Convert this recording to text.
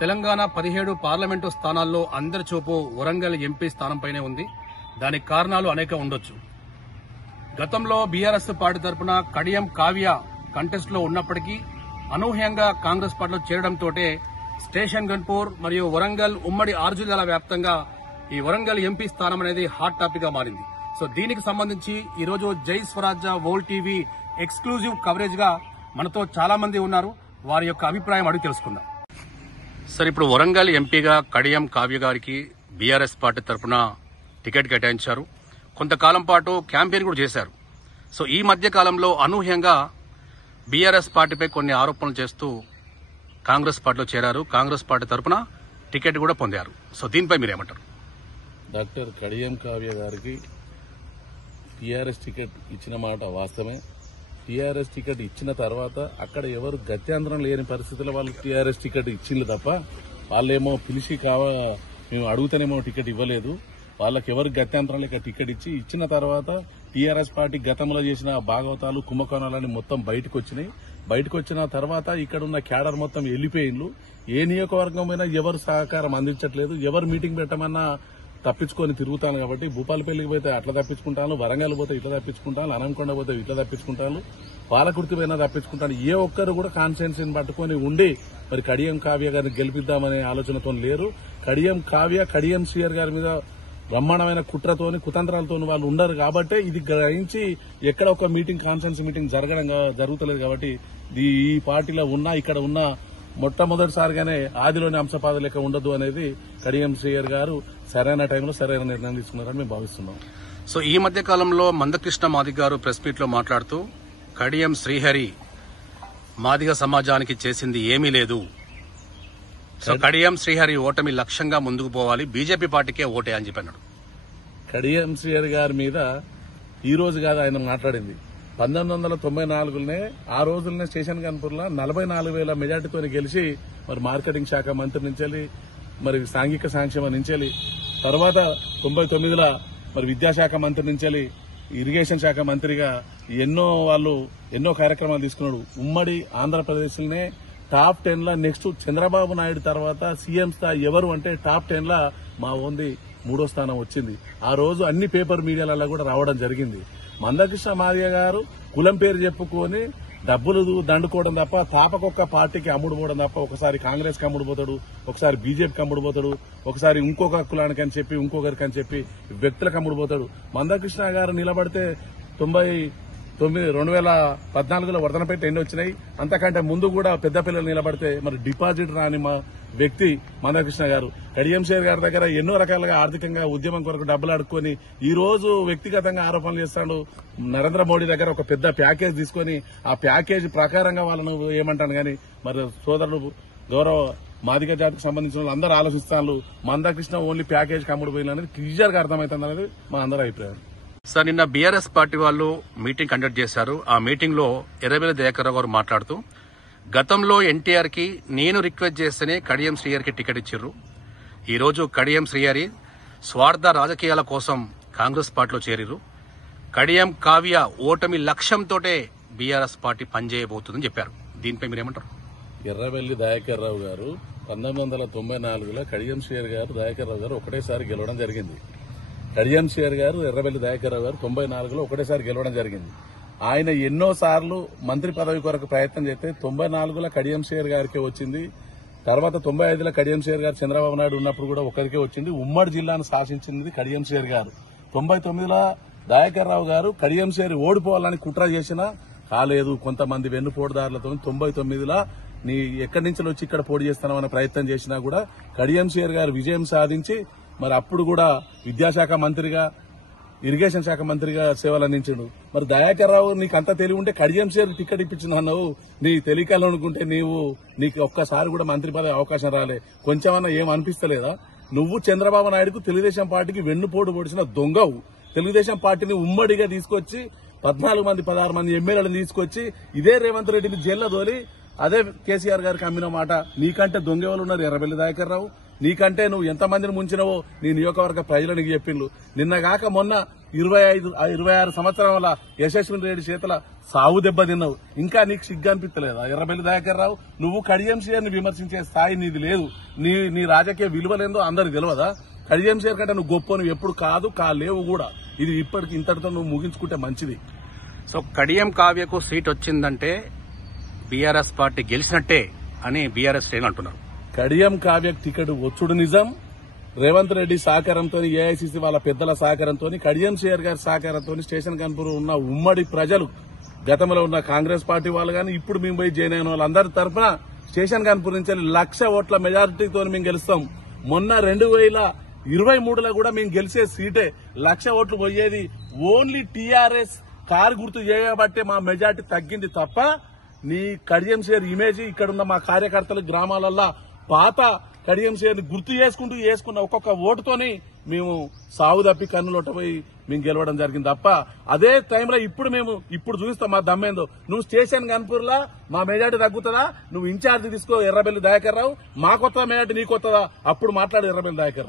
Telangana 17 parliament స్థానాల్లో అందరి చూపు వరంగల్ ఎంపీ స్థానంపైనే ఉంది. దానికి కారణాలు అనేక ఉండొచ్చు. గతంలో బీఆర్ఎస్ పార్టీ తరఫున కడియం కావ్య కంటెస్ట్ లో ఉన్నప్పటికీ అనూహ్యంగా కాంగ్రెస్ పార్టీలో చేరడంతో స్టేషన్ గన్పూర్ మరియు వరంగల్ ఉమ్మడి 6 జిల్లాల వ్యాప్తంగా ఈ వరంగల్ ఎంపీ స్థానం అనేది హాట్ టాపిక్ గా మారింది. సో దీనికి సంబంధించి ఈరోజు జై స్వరాజ్య వోల్ టీవీ ఎక్స్క్లూజివ్ కవరేజ్ గా మనతో చాలా మంది ఉన్నారు. వారి యొక్క అభిప్రాయం అడిగి తెలుసుకుందాం. సార్, ఇప్పుడు వరంగల్ ఎంపీగా కడియం కావ్య గారికి బీఆర్ఎస్ పార్టీ తరఫున టికెట్ కేటాయించారు. కొంతకాలం పాటు క్యాంపెయిన్ కూడా చేశారు. సో ఈ మధ్య కాలంలో అనూహ్యంగా బీఆర్ఎస్ పార్టీపై కొన్ని ఆరోపణలు చేస్తూ కాంగ్రెస్ పార్టీలో చేరారు. కాంగ్రెస్ పార్టీ తరఫున టికెట్ కూడా పొందారు. సో దీనిపై మీరేమంటారు? డాక్టర్ కడియం కావ్య గారికి టీఆర్ఎస్ టికెట్ ఇచ్చిన మాట వాస్తవమే. టీఆర్ఎస్ టికెట్ ఇచ్చిన తర్వాత అక్కడ ఎవరు గత్యంతరం లేని పరిస్థితుల్లో వాళ్ళకి టీఆర్ఎస్ టికెట్ ఇచ్చింది తప్ప వాళ్ళేమో పిలిచి మేము అడుగుతానేమో టికెట్ ఇవ్వలేదు. వాళ్ళకి ఎవరు గత్యంతరం లేక టికెట్ ఇచ్చిన తర్వాత టీఆర్ఎస్ పార్టీ గతంలో చేసిన భాగవతాలు కుంభకోణాలని మొత్తం బయటకు వచ్చినాయి. బయటకు వచ్చిన తర్వాత ఇక్కడ ఉన్న క్యాడర్ మొత్తం వెళ్లిపోయిండ్లు. ఏ నియోజకవర్గం అయినా ఎవరు సహకారం అందించట్లేదు. ఎవరు మీటింగ్ పెట్టమన్నా తప్పించుకొని తిరుగుతాను. కాబట్టి భూపాలపల్లికి పోతే అట్లా తప్పించుకుంటాను, వరంగల్ పోతే ఇట్లా తప్పించుకుంటాను, అనంకొండ పోతే ఇట్లా తప్పించుకుంటాను, పాలకుర్తి పోయినా తప్పించుకుంటాను. ఏ ఒక్కరు కూడా కాన్స్టిట్యున్సీని పట్టుకొని ఉండి మరి కడియం కావ్య గారిని గెలిపిద్దామనే ఆలోచనతో లేరు. కడియం కావ్య కడియం శ్రీయర్ గారి మీద బ్రహ్మాండమైన కుట్రతోని కుతంత్రాలతో వాళ్ళు ఉండరు. కాబట్టి ఇది గ్రహించి ఎక్కడ ఒక మీటింగ్ కాన్ఫరెన్స్ మీటింగ్ జరుగుతలేదు. కాబట్టి ఈ పార్టీలో ఉన్నా ఇక్కడ ఉన్న మొట్టమొదటిసారిగానే ఆదిలోని అంశపాద లెక్క ఉండదు అనేది కడియం శ్రీయర్ గారు సరైన టైంలో సరైన నిర్ణయం తీసుకున్నారని మేము భావిస్తున్నాం. సో ఈ మధ్య కాలంలో మందకృష్ణ మాదిగ గారు ప్రెస్ మీట్ లో మాట్లాడుతూ కడియం శ్రీహరి మాదిగ సమాజానికి చేసింది ఏమీ లేదు. సో కడియం శ్రీహరి ఓటమి లక్ష్యంగా ముందుకు పోవాలి, బీజేపీ పార్టీకే ఓటే అని చెప్పాడు. కడియం శ్రీహరి గారి మీద ఈ రోజు కాదు ఆయన మాట్లాడింది. 1994లోనే ఆ రోజులనే స్టేషన్ గన్పూర్లో 44,000 మెజార్టీతో గెలిచి మరి మార్కెటింగ్ శాఖ మంత్రి నుంచి మరి సాంఘిక సంక్షేమ నుంచి తర్వాత 99లో మరి విద్యాశాఖ మంత్రి నుంచి ఇరిగేషన్ శాఖ మంత్రిగా ఎన్నో కార్యక్రమాలు తీసుకున్నాడు. ఉమ్మడి ఆంధ్రప్రదేశ్లోనే టాప్ 10లో నెక్స్ట్ చంద్రబాబు నాయుడు తర్వాత సీఎం స్థాయి ఎవరు అంటే టాప్ 10లో మా ఓంది 3వ స్థానం వచ్చింది. ఆ రోజు అన్ని పేపర్ మీడియాలలో కూడా రావడం జరిగింది. మందకృష్ణ మాదిగ గారు కులం పేరు చెప్పుకొని డబ్బులు దండుకోవడం తప్ప తాపకొక్క పార్టీకి అమ్ముడు పోవడం తప్ప ఒకసారి కాంగ్రెస్ కి అమ్ముడు పోతాడు, ఒకసారి బీజేపీకి అమ్ముడు పోతాడు, ఒకసారి ఇంకొక కులానికి అని చెప్పి ఇంకొకరికి అని చెప్పి వ్యక్తులకు అమ్ముడు పోతాడు. మందకృష్ణ గారు నిలబడితే 2014లో వర్ధనపేట ఎన్ని వచ్చినాయి. అంతకంటే ముందు కూడా పెద్ద పిల్లలు నిలబడితే మరి డిపాజిట్ రాని మా వ్యక్తి మందకృష్ణ గారు. కడియం శ్రీహరి గారి దగ్గర ఎన్నో రకాలుగా ఆర్థికంగా ఉద్యమం కొరకు డబ్బులు అడుక్కొని ఈ రోజు వ్యక్తిగతంగా ఆరోపణలు చేస్తాడు. నరేంద్ర మోడీ దగ్గర ఒక పెద్ద ప్యాకేజ్ తీసుకొని ఆ ప్యాకేజ్ ప్రకారంగా వాళ్ళను ఏమంటాను గాని మరి సోదరులు గౌరవ మాదిగ జాతికి సంబంధించిన వాళ్ళు అందరూ ఆలోచిస్తాను. మందకృష్ణ ఓన్లీ ప్యాకేజ్ కమ్ముడు పోయినది క్లియర్ గా అర్థమవుతుంది అనేది మా అందరి అభిప్రాయం. సార్, నిన్న బీఆర్ఎస్ పార్టీ వాళ్ళు మీటింగ్ కండక్ట్ చేశారు. ఆ మీటింగ్ లో ఎర్రబెల్లి దయాకర్ రావు గారు మాట్లాడుతూ గతంలో ఎన్టీఆర్ కి నేను రిక్వెస్ట్ చేస్తేనే కడియం శ్రీహరికి టికెట్ ఇచ్చిర్రు. ఈ రోజు కడియం శ్రీహరి స్వార్థ రాజకీయాల కోసం కాంగ్రెస్ పార్టీలో చేరిరు. కడియం కావ్య ఓటమి లక్ష్యంతోటే బీఆర్ఎస్ పార్టీ పనిచేయబోతుందని చెప్పారు. దీనిపై మీరేమంటారు? ఎర్రబెల్లి దయాకర్ రావు గారు 1994లో కడియం శ్రీహరి గారు దయాకర్ రావు గారు ఒకటేసారి గెలవడం జరిగింది. కడియం శ్రీహరి గారు ఎర్రబెల్లి దయాకర్ రావు గారు 94లో ఒకటేసారి గెలవడం జరిగింది. ఆయన ఎన్నోసార్లు మంత్రి పదవి కొరకు ప్రయత్నం చేస్తే 94లో కడియం శ్రీహరి గారికే వచ్చింది. తర్వాత 95లో కడియం శ్రీహరి గారు చంద్రబాబు నాయుడు ఉన్నప్పుడు కూడా ఒకరికే వచ్చింది. ఉమ్మడి జిల్లాను శాసించింది కడియం శ్రీహరి గారు. 99లో దయాకర్ రావు గారు కడియం శ్రీహరి ఓడిపోవాలని కుట్ర చేసినా కాలేదు. కొంతమంది వెన్నుపోటుదారులతో 99లో నీ ఎక్కడి నుంచి వచ్చి ఇక్కడ పోటీ చేస్తానమనే ప్రయత్నం చేసినా కూడా కడియం శ్రీహరి గారు విజయం సాధించి మరి అప్పుడు కూడా విద్యాశాఖ మంత్రిగా ఇరిగేషన్ శాఖ మంత్రిగా సేవలు అందించాడు. మరి దయాకర్ రావు నీకు అంత తెలివి ఉంటే కడియం శ్రీహరి టికెట్ ఇప్పించింది అన్నావు. నీ తెలియకలు అనుకుంటే నీకు ఒక్కసారి కూడా మంత్రి పదవి అవకాశం రాలే. కొంచెమన్నా ఏం అనిపిస్తలేదా? నువ్వు చంద్రబాబు నాయుడుకు తెలుగుదేశం పార్టీకి వెన్నుపోటు పొడిచిన దొంగవు. తెలుగుదేశం పార్టీని ఉమ్మడిగా తీసుకొచ్చి 14 మంది 16 మంది ఎమ్మెల్యేలను తీసుకొచ్చి ఇదే రేవంత్ రెడ్డిని జైల్లో తోలి అదే కేసీఆర్ గారికి అమ్మిన మాట. నీకంటే దొంగెవలు ఉన్నారు ఎర్రబెల్లి దయాకర్ రావు. నీకంటే నువ్వు ఎంతమందిని ముంచినవో నీ నియోజకవర్గ ప్రజలు నీకు చెప్పిండ్రు. నిన్నగాక మొన్న 26 సంవత్సరాల యశస్విని రెడ్డి చేతుల సావు దెబ్బ తిన్నావు. ఇంకా నీకు సిగ్గు అనిపించలేదా ఎర్రబెల్లి దయాకర్ రావు? నువ్వు కడియం ని విమర్శించే స్థాయి నీది లేదు. నీ రాజకీయ విలువలేందో అందరికి తెలియదా? కడియం కంటే నువ్వు గొప్ప, నువ్వు ఎప్పుడు కాలేవు కూడా. ఇది ఇప్పటికి ఇంతటితో నువ్వు ముగించుకుంటే మంచిది. సో కడియం కావ్యకు సీట్ వచ్చిందంటే బీఆర్ఎస్ పార్టీ గెలిచినట్టే అని బీఆర్ఎస్ శ్రేణులు అంటున్నారు. కడియం కావ్యకు టికెట్ వచ్చుడు నిజం. రేవంత్ రెడ్డి సహకారంతో, ఏఐసీసీ వాళ్ళ పెద్దల సహకారంతో, కడియం శ్రీహరి గారి సహకారంతో స్టేషన్ కన్పూర్ ఉన్న ఉమ్మడి ప్రజలు, గతంలో ఉన్న కాంగ్రెస్ పార్టీ వాళ్ళు కానీ ఇప్పుడు మేము పోయి జాయిన్ అయిన వాళ్ళందరి తరఫున స్టేషన్ కన్పూర్ నుంచి 1,00,000 ఓట్ల మెజారిటీతో మేము గెలుస్తాం. మొన్న 2023లో కూడా మేము గెలిచే సీటే. 1,00,000 ఓట్లు పోయేది ఓన్లీ టీఆర్ఎస్ కారు గుర్తు చేయబట్టే మా మెజారిటీ తగ్గింది తప్ప నీ కడియం శ్రీహరి ఇమేజ్ ఇక్కడున్న మా కార్యకర్తలు గ్రామాలల్లో పాత కడియం శ్రీహరిని గుర్తు చేసుకున్న ఒక్కొక్క ఓటుతోని మేము సాగు తప్పి కన్నులొట్టపోయి మేము గెలవడం జరిగింది తప్ప అదే టైంలో ఇప్పుడు చూస్తాం మా దమ్మేందో. నువ్వు స్టేషన్ కన్పూర్లా మా మెజార్టీ తగ్గుతుందా? నువ్వు ఇన్ఛార్జ్ తీసుకో ఎర్రబెల్లి దయాకర్ రావు. మాకొత్తదా మెజార్టీ నీకొత్తదా? అప్పుడు మాట్లాడు ఎర్రబెల్లి దయాకర్ రావు.